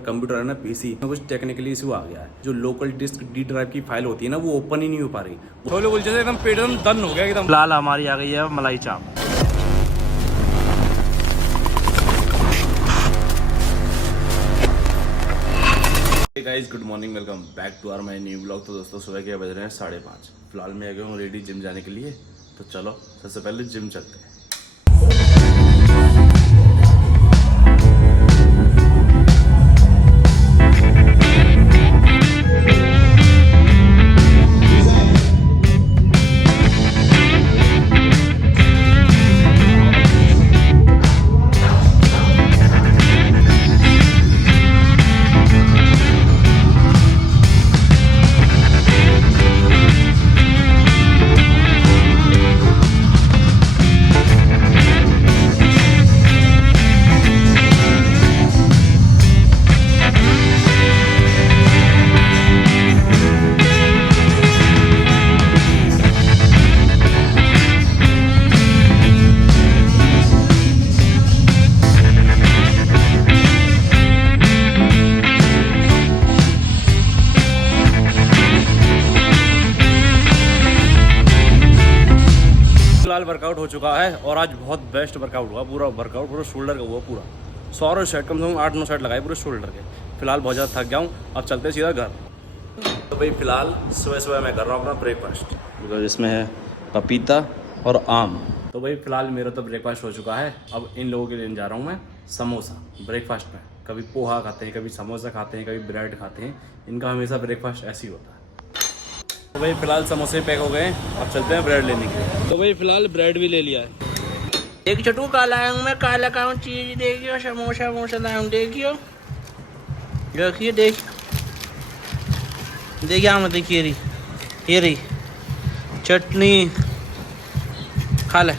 Computer है ना PC में कुछ टेक्निकली इशू आ गया है। जो लोकल डिस्क डी ड्राइव की फाइल होती है ना वो ओपन ही नहीं हो पा रही। छोले कुलचे से एकदम पेट एकदम दन हो गया एकदम। फिलहाल हमारी आ गई है malai chaap. Guys good morning, welcome back to our my new blog. तो दोस्तों सुबह के बज रहे हैं 5:30। फिलहाल मैं आ गया हूँ रेडी जिम जाने के लिए। तो चलो सबसे पहले जिम चलते हैं। फिलहाल वर्कआउट हो चुका है और आज बहुत बेस्ट वर्कआउट हुआ। पूरा वर्कआउट पूरा शोल्डर का हुआ, पूरा 100 सेट, कम से कम 8-9 सेट लगाए पूरे शोल्डर के। फिलहाल बहुत ज़्यादा थक गया हूँ, अब चलते हैं सीधा घर। तो भाई फिलहाल सुबह मैं कर रहा हूँ अपना ब्रेकफास्ट, बिकॉज इसमें है पपीता और आम। तो भाई फिलहाल मेरा तो ब्रेकफास्ट हो चुका है। अब इन लोगों के लिए जा रहा हूँ मैं समोसा ब्रेकफास्ट में। कभी पोहा खाते हैं, कभी समोसा खाते हैं, कभी ब्रेड खाते हैं। इनका हमेशा ब्रेकफास्ट ऐसे ही होता है। तो भाई फिलहाल समोसे पैक हो गए हैं, अब चलते हैं ब्रेड लेने के लिए। तो भाई फिलहाल ब्रेड भी ले लिया है। एक छोटू काला हूँ मैं, काला काऊँ चीज देखियो, समोसा वमोसा लाऊं देखियो, देखिए देखिए आम देखिए रही, ये रही चटनी, खा ले।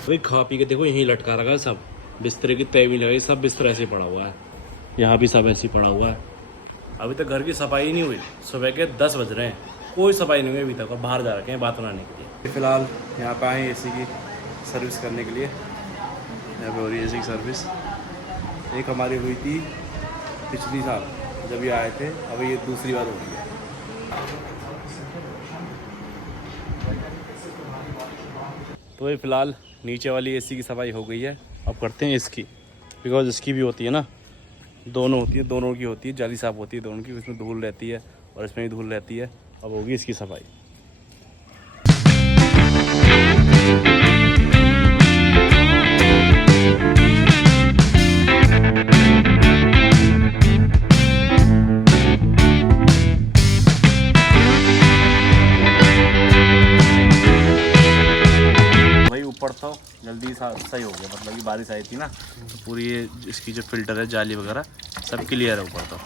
भाई खा पी के देखो यहीं लटका रखा है सब। बिस्तरे की तय भी लगी, सब बिस्तर ऐसे पड़ा हुआ है, यहाँ भी सब ऐसे ही पड़ा हुआ है। अभी तक घर की सफाई नहीं हुई। सुबह के 10 बज रहे हैं, कोई सफाई नहीं हुई अभी तक, और बाहर जा रखे हैं बात बनाने के लिए। फिलहाल यहाँ पे आए एसी की सर्विस करने के लिए। यहाँ पे हो रही है एसी की सर्विस। एक हमारी हुई थी पिछली साल जब ये आए थे, अब ये दूसरी बार हो रही है। तो ये फिलहाल नीचे वाली एसी की सफाई हो गई है। अब करते हैं इसकी, बिकॉज इसकी भी होती है ना, दोनों होती है, दोनों की होती है, जाली साफ होती है दोनों की। उसमें धूल रहती है और इसमें भी धूल रहती है। अब होगी इसकी सफाई। भाई ऊपर तो जल्दी सही हो गया, मतलब कि बारिश आई थी ना, तो पूरी ये इसकी जो फिल्टर है जाली वगैरह सब क्लियर है ऊपर तो।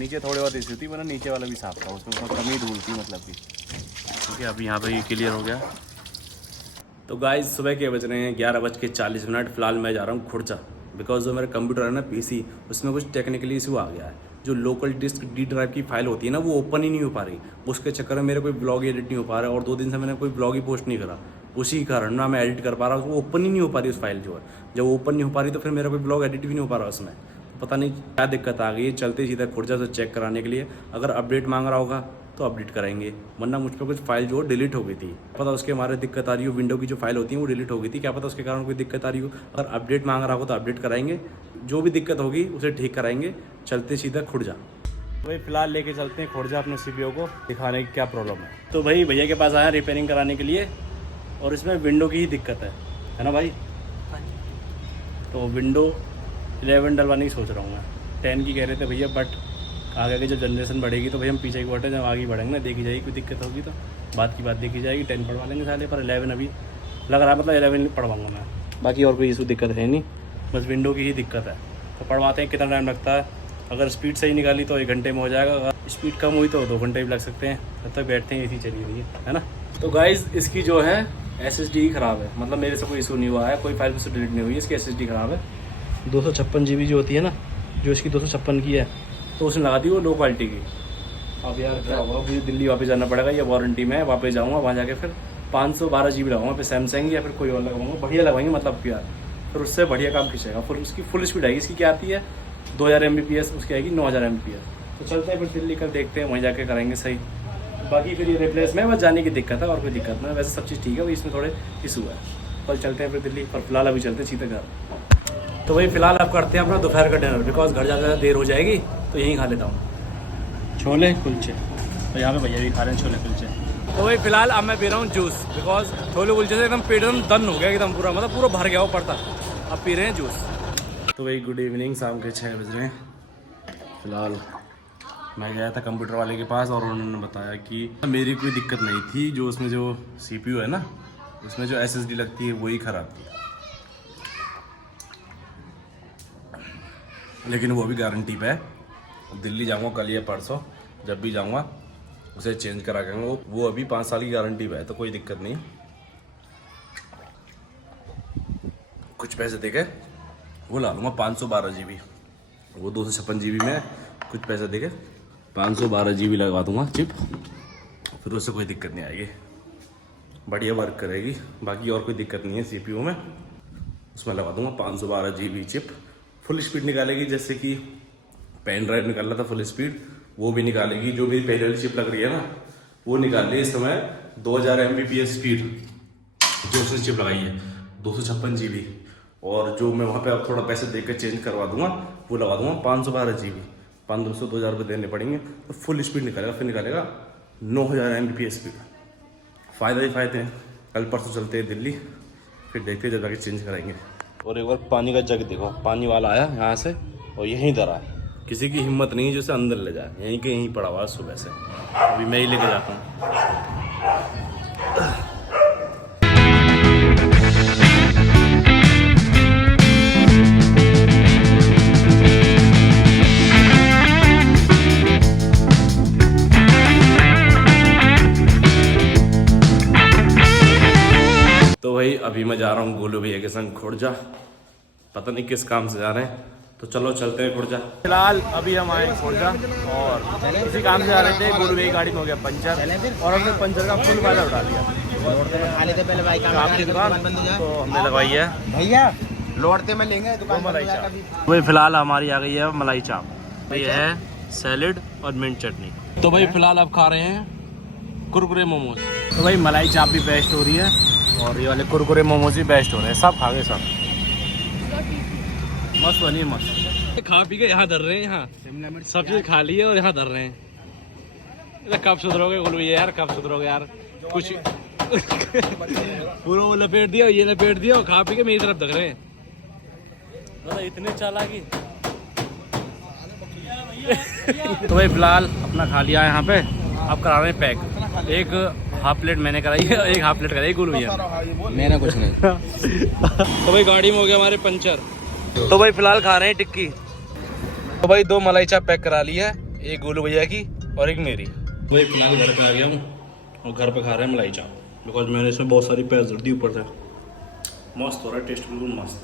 नीचे थोड़ी बहुत इशू थी, वरना नीचे वाला भी साफ था, उसमें बहुत कम ही धूल थी मतलब कि। ठीक है, अब यहाँ पे ये क्लियर हो गया। तो गाइस सुबह के बज रहे हैं 11:40। फिलहाल मैं जा रहा हूँ खुर्जा, बिकॉज जो मेरा कंप्यूटर है ना पीसी, उसमें कुछ टेक्निकली इशू आ गया है। जो लोकल डिस्क डी ड्राइव की फाइल होती है ना वो ओपन ही नहीं हो पा रही। उसके चक्कर में मेरा कोई ब्लॉग एडिट नहीं हो पा रहा है, और 2 दिन से मैंने कोई ब्लॉग ही पोस्ट नहीं करा। उसी कारण ना मैं एडिट कर पा रहा हूँ, वो ओपन ही नहीं हो पा रही उस फाइल जो है। जब ओपन नहीं हो पा रही तो फिर मेरा कोई ब्लॉग एडिट भी नहीं हो पा रहा उसमें। पता नहीं क्या दिक्कत आ गई है। चलते सीधा खुर्जा से चेक कराने के लिए। अगर अपडेट मांग रहा होगा तो अपडेट कराएंगे, वरना मुझ पर कुछ फाइल जो डिलीट हो गई थी, पता उसके हमारे दिक्कत आ रही हो। विंडो की जो फाइल होती है वो डिलीट हो गई थी, क्या पता उसके कारण कोई दिक्कत आ रही हो। अगर अपडेट मांग रहा होगा तो अपडेट कराएंगे, जो भी दिक्कत होगी उसे ठीक कराएंगे। चलते सीधा खुर्जा। तो भाई फिलहाल लेके चलते हैं खुर्जा अपने सीपीयू को, दिखाने की क्या प्रॉब्लम है। तो भाई भैया के पास आया रिपेयरिंग कराने के लिए, और इसमें विंडो की ही दिक्कत है ना भाई। तो विंडो 11 डलवाने की सोच रहा हूँ मैं। 10 की कह रहे थे भैया, बट आगे की जब जनरेशन बढ़ेगी तो भाई हम पीछे की बढ़ते, जब आगे बढ़ेंगे ना देखी जाएगी, कोई दिक्कत होगी तो बात की बात देखी जाएगी। 10 पढ़वा लेंगे साले, पर 11 अभी लग रहा है, मतलब 11 पढ़वाऊँगा मैं। बाकी और कोई इशू दिक्कत है नहीं, बस विंडो की ही दिक्कत है। तो पढ़वाते हैं, कितना टाइम लगता है। अगर स्पीड सही निकाली तो 1 घंटे में हो जाएगा, अगर स्पीड कम हुई तो 2 घंटे भी लग सकते हैं। तब तक बैठते हैं, एसी चली हुई है ना। तो गाइज़ इसकी जो है SSD ही ख़राब है, मतलब मेरे से कोई इशू नहीं हुआ है, कोई फाइल से डिलीट नहीं हुई है, इसकी SSD ख़राब है। 256 GB जो होती है ना, जो इसकी 256 की है, तो उसने लगा दी वो लो क्वालिटी की। अब यार क्या होगा, मुझे दिल्ली वापस जाना पड़ेगा, ये वारंटी में है। वापस जाऊँगा, वहाँ जाके फिर 512 GB लगाऊंगा, फिर सैमसंग या फिर कोई और लगाऊंगा, बढ़िया लगाएंगे मतलब कि यार, फिर उससे बढ़िया काम खींचेगा। फिर उसकी फुल स्पीड आएगी। इसकी क्या आती है 2000 Mbps, उसकी आएगी 9000 Mbps। तो चलते हैं फिर दिल्ली, कल देखते हैं वहीं जाके करेंगे सही। बाकी फिर ये रिप्लेस में बस जाने की दिक्कत है और कोई दिक्कत नहीं है, वैसे सब चीज़ ठीक है, वही इसमें थोड़े इशू है। कल चलते हैं फिर दिल्ली, पर फिलहाल अभी चलते हैं सीधे घर। तो वही फिलहाल अब करते हैं अपना दोपहर का डिनर, बिकॉज घर जाकर देर हो जाएगी तो यहीं खा लेता हूँ छोले कुलचे। तो यहाँ पे भैया भी खा रहे हैं छोले कुलचे। तो वही फिलहाल अब मैं पी रहा हूँ जूस, बिकॉज छोले कुलचे से एकदम पेट एकदम दन हो गया, एकदम पूरा मतलब पूरा भर गया वो पड़ता। अब पी रहे हैं जूस। तो वही गुड इवनिंग, शाम के 6 बज रहे हैं। फिलहाल मैं गया था कंप्यूटर वाले के पास और उन्होंने बताया कि मेरी कोई दिक्कत नहीं थी, जो उसमें जो CPU है ना, उसमें जो SSD लगती है वही ख़राब थी, लेकिन वो भी गारंटी पे है। दिल्ली जाऊँगा कल या परसों, जब भी जाऊँगा उसे चेंज करा के वो अभी 5 साल की गारंटी पे है, तो कोई दिक्कत नहीं। कुछ पैसे देके वो ला लूँगा 512 GB, वो 256 GB में कुछ पैसे देके 512 GB लगा दूँगा चिप, फिर उससे कोई दिक्कत नहीं आएगी, बढ़िया वर्क करेगी। बाकी और कोई दिक्कत नहीं है CPU में, उसमें लगा दूँगा 512 GB चिप, फुल स्पीड निकालेगी, जैसे कि पेन ड्राइव निकाल रहा था फुल स्पीड, वो भी निकालेगी। जो मेरी पहले वाली चिप लग रही है ना, वो निकाल रही है इस समय 2000 Mbps स्पीड, जो उसने चिप लगाई है 256 GB। और जो मैं वहाँ पे अब थोड़ा पैसे देकर चेंज करवा दूंगा, वो लगा दूंगा 512 GB, 500-2000 रुपये देने पड़ेंगे, तो फुल स्पीड निकालेगा, फिर निकालेगा 9000 Mbps स्पीड। फ़ायदा ही फ़ायदे हैं। कल परसों चलते हैं दिल्ली, फिर देखते हैं जब जाके चेंज कराएंगे। और एक बार पानी का जग देखो, पानी वाला आया यहाँ से और यहीं धरा, किसी की हिम्मत नहीं जो उसे अंदर ले जाए, यहीं के यहीं पड़ा हुआ है सुबह से, अभी मैं ही लेके जाता हूँ। तो भाई अभी मैं जा रहा हूँ गोलू भैया के संग खुर्जा, पता नहीं किस काम से जा रहे हैं, तो चलो चलते हैं खुर्जा। फिलहाल अभी हम आए खुर्जा और किसी काम से जा रहे थे, गोलू भैया गाड़ी में हो गया पंचर और हमने पंचर का फुल फायदा उठा लिया। आपकी दुकान तो हमने लगवाई है भैया, लौटते में लेंगे दुकान मलाई चाप। वही फिलहाल हमारी आ गई है मलाई चाप, ये है सैलेड और मिंट चटनी। तो भाई फिलहाल अब खा रहे हैं कुरकुरे मोमोज। तो भाई मलाई चाप भी बेस्ट हो रही है और ये वाले कुरकुरे मोमोज भी बेस्ट हो रहे हैं, सब खा गए, सब मस्त बनी है, मस्त। खा पी के यहाँ धर रहे हैं, यहाँ सब चीज खा ली है और यहाँ धर रहे हैं। कब सुधरोगे बोलो यार, कब सुधरोगे यार, कुछ पूरा वो लपेट दिया, ये लपेट दिया और खा पी के मेरी तरफ धक रहे हैं, इतने चालाकी। तो भाई फिलहाल अपना खा लिया है यहाँ पे, अब करा रहे हैं पैक। एक हाफ प्लेट मैंने कराई है, एक हाफ प्लेट कराई गोलू भैया, मैंने कुछ नहीं। तो भाई गाड़ी में हो गया हमारे पंचर। तो भाई फिलहाल खा रहे हैं टिक्की। तो भाई 2 मलाई चाप पैक करा ली है, एक गोलू भैया की और एक मेरी। तो भाई फिलहाल घर पे आ गया हूँ और घर पे खा रहे हैं मलाई चाप, बिकॉज मैंने इसमें बहुत सारी प्याज दी ऊपर से। मस्त हो रहा है, टेस्ट बिल्कुल मस्त।